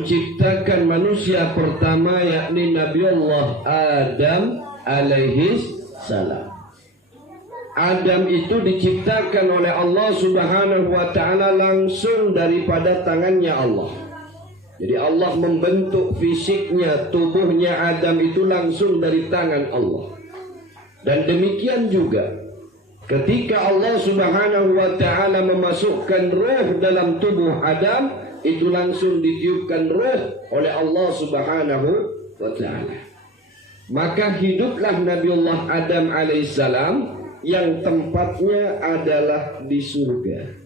menciptakan manusia pertama, yakni Nabi Allah Adam alaihi salam. Adam itu diciptakan oleh Allah Subhanahu wa ta'ala langsung daripada tangannya Allah. Jadi Allah membentuk fisiknya, tubuhnya Adam itu langsung dari tangan Allah. Dan demikian juga ketika Allah Subhanahu wa ta'ala memasukkan ruh dalam tubuh Adam, itu langsung ditiupkan ruh oleh Allah Subhanahu wa ta'ala. Maka hiduplah Nabiullah Adam alaihissalam yang tempatnya adalah di surga.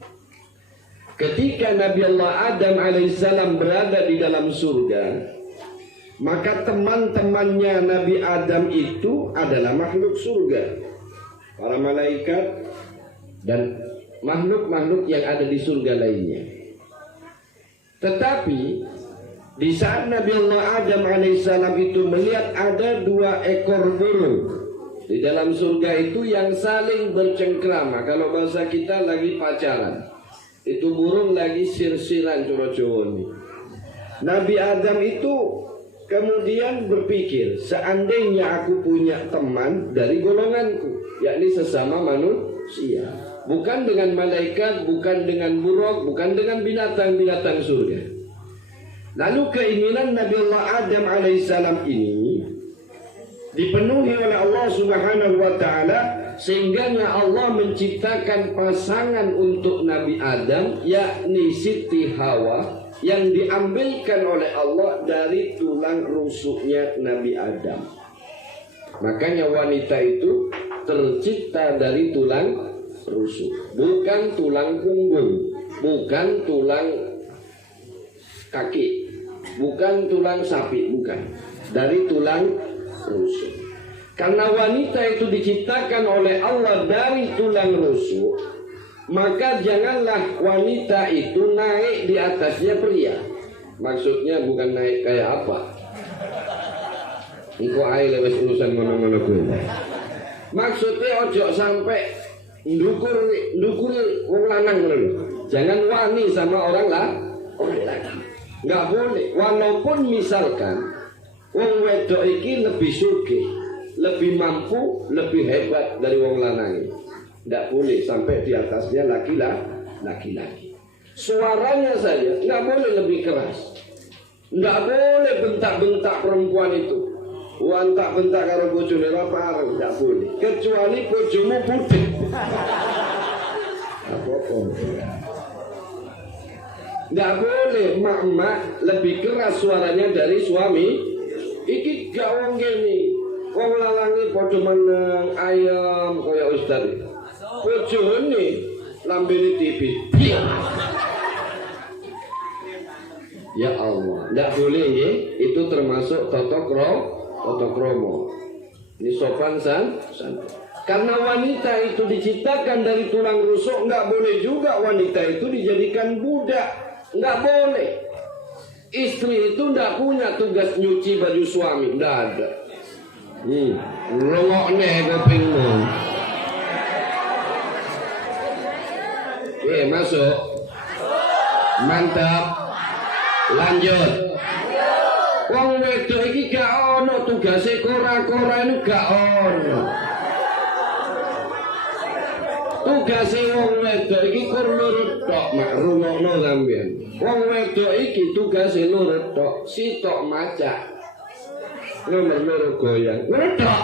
Ketika Nabi Allah Adam alaihissalam berada di dalam surga, maka teman-temannya Nabi Adam itu adalah makhluk surga, para malaikat dan makhluk-makhluk yang ada di surga lainnya. Tetapi di saat Nabi Allah Adam alaihissalam itu melihat ada 2 ekor burung di dalam surga itu yang saling bercengkrama. Kalau bahasa kita lagi pacaran, itu burung lagi sir-siran coro-coro ini. Nabi Adam itu kemudian berpikir, seandainya aku punya teman dari golonganku, yakni sesama manusia, bukan dengan malaikat, bukan dengan buruk, bukan dengan binatang-binatang surga. Lalu keinginan Nabi Allah Adam alaihissalam ini dipenuhi oleh Allah Subhanahu wa ta'ala, sehingga Allah menciptakan pasangan untuk Nabi Adam, yakni Siti Hawa, yang diambilkan oleh Allah dari tulang rusuknya Nabi Adam. Makanya wanita itu tercipta dari tulang rusuk, bukan tulang punggung, bukan tulang kaki, bukan tulang sapi, bukan, dari tulang rusuk. Karena wanita itu diciptakan oleh Allah dari tulang rusuk, maka janganlah wanita itu naik di atasnya pria. Maksudnya bukan naik kayak apa, engko ae lewes urusan ngono-ngono kuwi. Maksudnya ojo sampai ndukur wong lanang ngono lho. Jangan wani sama orang lagi. Enggak boleh. Walaupun misalkan wong wedok iki lebih sugih, lebih mampu, lebih hebat dari wong lanang. Tidak boleh sampai di atasnya laki-laki. Suaranya saja nggak boleh lebih keras. Nggak boleh bentak-bentak perempuan itu. Bentak-bentak karo bojone ra pareng, nggak boleh. Kecuali bojomu putih. Apa-apa. Nggak boleh mak-mak lebih keras suaranya dari suami. Iki gak wong kene. Wong lalange padha meneng ayam kaya ustaz. Bojone lambene tipis. Ya Allah, ndak boleh ya. Itu termasuk tata krama. Ini sopan santun. Karena wanita itu diciptakan dari tulang rusuk, nggak boleh juga wanita itu dijadikan budak. Nggak boleh. Istri itu nggak punya tugas nyuci baju suami, nggak ada. Rongokne kupingmu. Masuk. Mantap. Lanjut. Wong wedok iki gak ono tugase kora-kora ini gak ono. Tugase wong wedok iki kur nurut tok, mak rungokno sampean. Wong wedok iki tugase nurut tok, sitok maca. Nomor goyang. Nurut tok.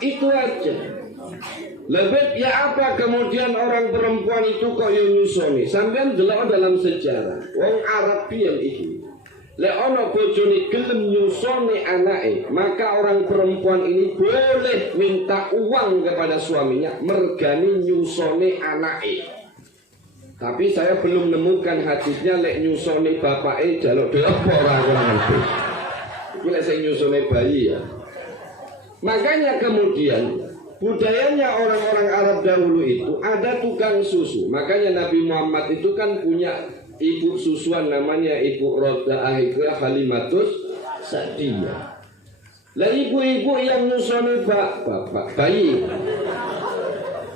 Itu aja. Lebih ya apa kemudian orang perempuan itu kok yang nyusoni? Sampean delok dalam sejarah. Wong Arab pian iki. Lek ana bojone gelem nyusoni anake, maka orang perempuan ini boleh minta uang kepada suaminya mergani nyusoni anake. Tapi saya belum menemukan hadisnya lek nyusoni bapake jaluk dhewe apa ora ngerti. Iki lek sing nyusoni bayi ya. Makanya kemudian budayanya orang-orang Arab dahulu itu ada tukang susu. Makanya Nabi Muhammad itu kan punya ibu susuan namanya Ibu Roda'ah Halimatus Sa'diyah. Lah ibu-ibu yang nyusoni bapak bayi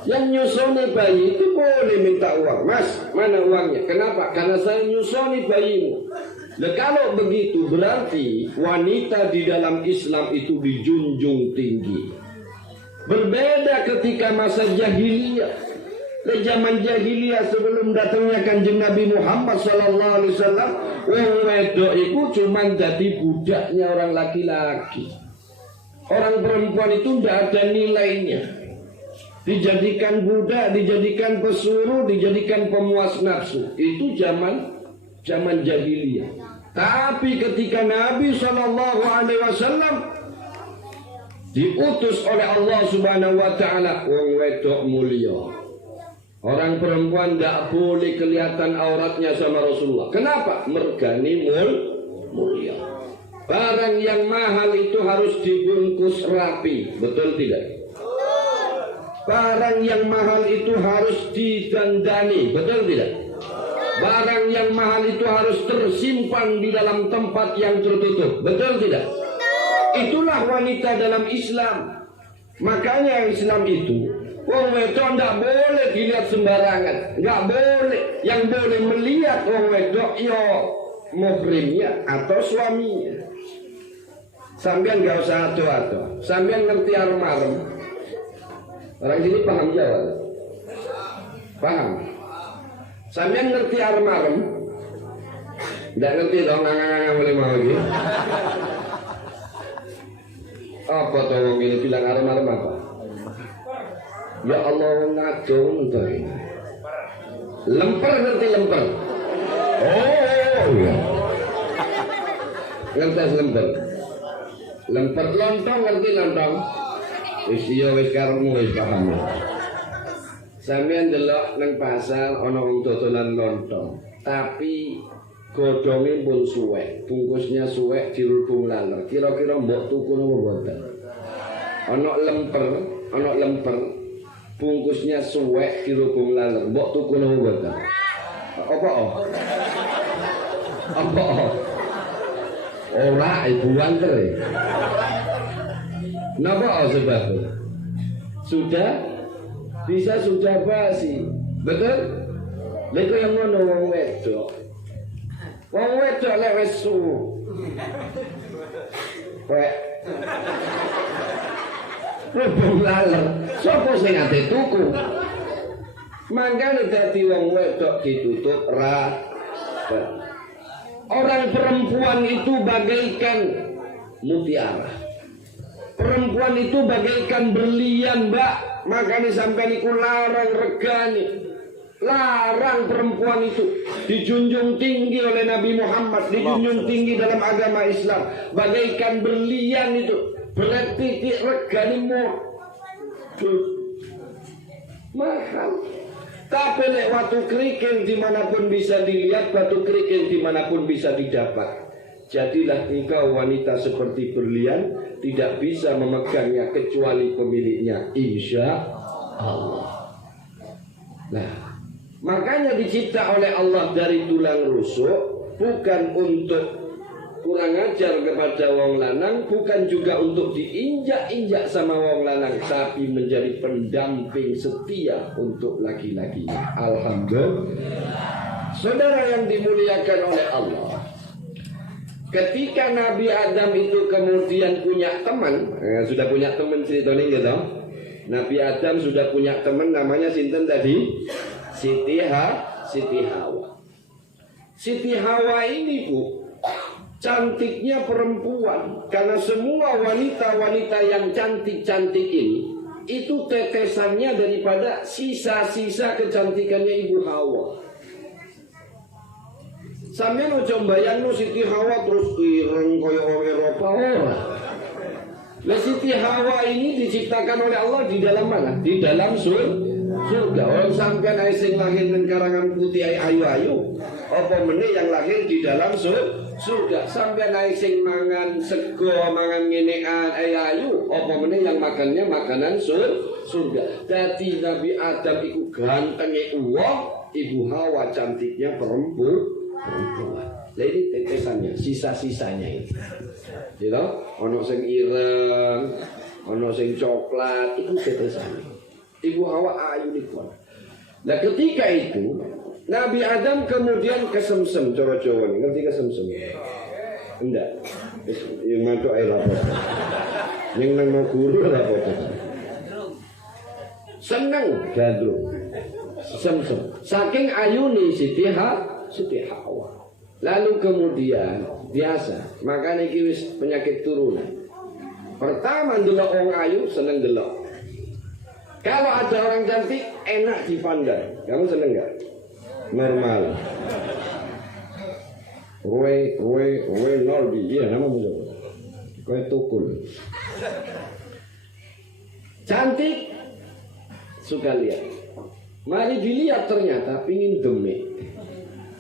Yang nyusoni bayi itu boleh minta uang. Mas, mana uangnya? Kenapa? Karena saya nyusoni bayimu. Nah, kalau begitu berarti wanita di dalam Islam itu dijunjung tinggi. Berbeda ketika masa jahiliyah. Di zaman jahiliyah sebelum datangnya Kanjeng Nabi Muhammad sallallahu alaihi wasallam, wong wedok iku cuma jadi budaknya orang laki-laki. Orang perempuan itu tidak ada nilainya. Dijadikan budak, dijadikan pesuruh, dijadikan pemuas nafsu. Itu zaman jahiliyah. Tapi ketika Nabi sallallahu alaihi wasallam diutus oleh Allah Subhanahu wa taala, wong wedok mulia. Orang perempuan tidak boleh kelihatan auratnya sama Rasulullah. Kenapa? Mergani mulia. Barang yang mahal itu harus dibungkus rapi. Betul tidak? Barang yang mahal itu harus didandani. Betul tidak? Barang yang mahal itu harus tersimpan di dalam tempat yang tertutup. Betul tidak? Itulah wanita dalam Islam. Makanya Islam itu wong wedok tidak boleh dilihat sembarangan, nggak boleh. Yang boleh melihat wong wedok yo muhrimnya atau suaminya. Sampean nggak usah ado-ado. Sampean ngerti armarem. Orang sini paham Jawa? Paham? Sampean ngerti armarem? Nggak ngerti dong, ngang-ngang boleh mau lagi. Apa tuh wong ini bilang armarem apa? Ya Allah ngadong tuh. Lemper ngerti lemper? Oh ya. Ngerti lemper? Lemper lontong ngerti lontong? Wis iya wis karepmu wis paham. Sampeyan delok nang pasar ana wong dodolan lontong, tapi godhonge pun suwek, bungkusnya suwek dirubung laler. Kira-kira mbok tuku napa mboten? Ana lemper bungkusnya suwek dirubung laler. Mbok tuku napa mboten? Apa? Ora ibu anter. Napa sebabnya? Sudah basi. Betul? Lha yang ngono wong wedok. Wong wedok lek wis suwu. Wek. Rubung laler. Sopo sing ate tuku? Mangkane dadi wong wedok ditutup rapat. Orang perempuan itu bagaikan mutiara. Perempuan itu bagaikan berlian, Mbak. Makanya sampai niku larang regani. Larang perempuan itu dijunjung tinggi oleh Nabi Muhammad, dijunjung tinggi dalam agama Islam. Bagaikan berlian itu. Berarti regani mahal. Tapi lek watu kerikil dimanapun bisa dilihat, batu kerikil dimanapun bisa didapat. Jadilah engkau wanita seperti berlian, tidak bisa memegangnya kecuali pemiliknya, insya Allah. Nah, makanya dicipta oleh Allah dari tulang rusuk, bukan untuk kurang ajar kepada wong lanang, bukan juga untuk diinjak-injak sama wong lanang, tapi menjadi pendamping setia untuk laki-lakinya. Alhamdulillah. Saudara yang dimuliakan oleh Allah, ketika Nabi Adam itu kemudian punya teman, sudah punya teman ceritanya gitu. Nabi Adam sudah punya teman namanya sinten tadi? Siti Hawa. Siti Hawa ini Bu, cantiknya perempuan, karena semua wanita-wanita yang cantik-cantik ini itu tetesannya daripada sisa-sisa kecantikannya Ibu Hawa. Sampai lo coba bayangno Siti Hawa terus ireng koyo wong Eropa ora. Lah Siti Hawa ini diciptakan oleh Allah di dalam mana? Di dalam surga. Orang sampean ae sing lahir nang karangan putih ayu-ayu, apa meneh yang lahir di dalam surga. Sampean ae sing mangan sego, mangan ngenekan ayu, apa meneh yang makannya makanan surga. Dadi Nabi Adam iku gantenge wong, Ibu Hawa cantiknya perempuan. Lah ini tetesannya, sisa-sisanya itu. Gitu? Ono sing ireng, ono sing coklat, itu tetesannya. Ibu Hawa ayu dikuat. Nah ketika itu Nabi Adam kemudian kesemsem coro-coro. Ngerti kesemsem? Enggak. Yang mantu air apa? Yang nang mau guru apa? Seneng gandrung. Semsem. Saking ayuni Siti Hawa. Lalu kemudian biasa, makanya iki wis penyakit turunan. Pertama delok wong ayu seneng delok. Kalau ada orang cantik enak dipandang. Kamu seneng enggak? Normal. Roy Nordi, iya nama musuh. Kau tukul. Cantik, suka lihat. Mari dilihat ternyata pingin demik.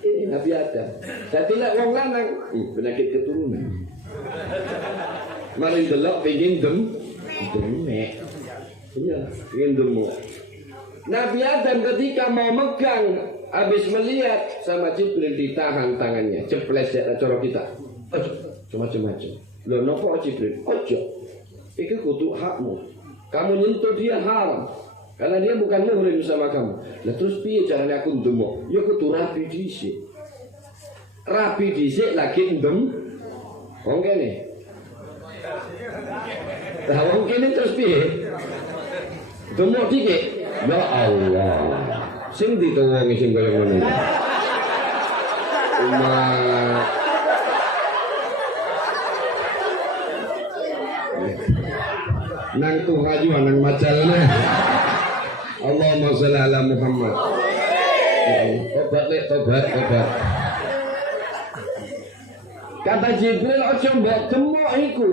Ini Nabi Adam. Jadi lihat wong lanang, penyakit keturunan. Mari delok pingin demik. Iya, pingin demik. Nabi Adam ketika mau megang, habis melihat sama Jibril ditahan tangannya, ceples ya cara kita. Macam-macam. Loh nopo Jibril? Ojo. Itu kudu hakmu. Kamu nyentuh dia haram. Karena dia bukan muhrim sama kamu. Lah terus piye caranya aku ndemok? Ya kudu rapi dhisik. Rapi dhisik lagi ndem. Wong kene. Lah wong kene terus piye? Ndemok dikek. Ya Allah. Sing ditowongi sing kaya ngono. Umat nang tuh ngajuan nang majalnya. Allahumma sholli ala Muhammad. Tobat. Kata Jibril, ojo mbok demok iku.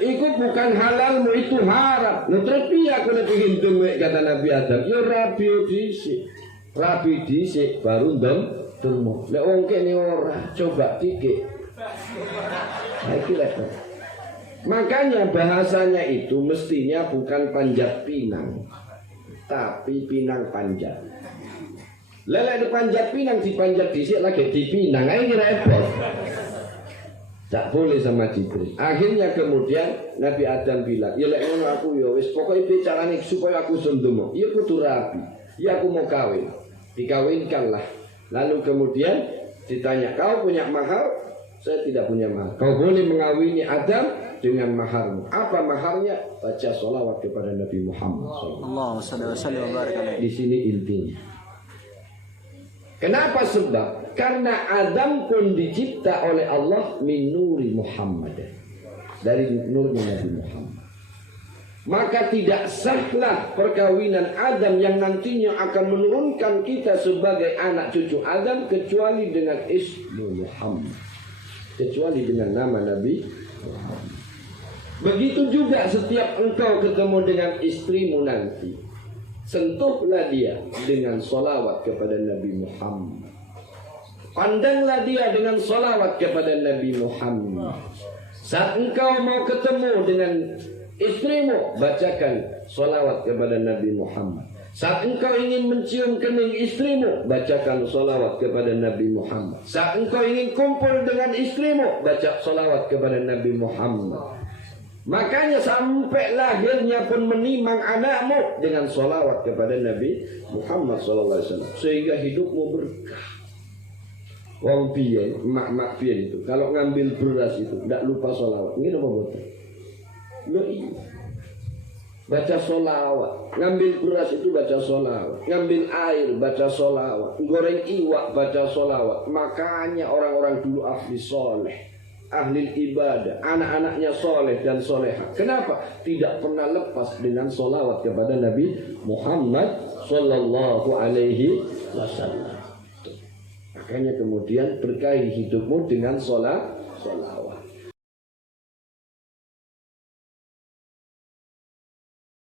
Iku bukan halalmu, itu haram. Nah terus piye aku nek pengin demok kata Nabi Adam. Ya rabi dhisik baru demok. Lek wong kene ora, coba dikik. Iki lek. Makanya bahasanya itu mestinya bukan panjat pinang, tapi pinang panjat. Lelek dipanjat pinang, dipanjat dhisik lagi dipinang, ini repot. Tak boleh sama Jibril. Akhirnya kemudian Nabi Adam bilang, ya lek ngono aku ya wis pokoke piye carane supaya aku sendemo. Ya kudu rapi. Ya aku mau kawin. Dikawinkanlah. Lalu kemudian ditanya, kau punya mahar? Saya tidak punya mahar. Kau boleh mengawini Adam dengan maharmu. Apa maharnya? Baca sholawat kepada Nabi Muhammad SAW. Di sini intinya. Kenapa? Sebab karena Adam pun dicipta oleh Allah min nuri Muhammad, dari nurnya Nabi Muhammad. Maka tidak sahlah perkawinan Adam yang nantinya akan menurunkan kita sebagai anak cucu Adam kecuali dengan ismu Muhammad, kecuali dengan nama Nabi Muhammad. Begitu juga setiap engkau ketemu dengan istrimu nanti, sentuhlah dia dengan sholawat kepada Nabi Muhammad. Pandanglah dia dengan sholawat kepada Nabi Muhammad. Saat engkau mau ketemu dengan istrimu, bacakan sholawat kepada Nabi Muhammad. Saat engkau ingin mencium kening istrimu, bacakan sholawat kepada Nabi Muhammad. Saat engkau ingin kumpul dengan istrimu, baca sholawat kepada Nabi Muhammad. Makanya sampai lahirnya pun menimang anakmu dengan sholawat kepada Nabi Muhammad SAW, sehingga hidupmu berkah. Wong biyen, mak biyen itu kalau ngambil beras itu tidak lupa sholawat. Ini apa betul? Lo iya. Baca sholawat. Ngambil beras itu baca sholawat. Ngambil air baca sholawat. Goreng iwak baca sholawat. Makanya orang-orang dulu ahli soleh, ahli ibadah, anak-anaknya soleh dan soleha. Kenapa? Tidak pernah lepas dengan sholawat kepada Nabi Muhammad Sallallahu Alaihi Wasallam. Makanya kemudian berkahi hidupmu dengan sholawat.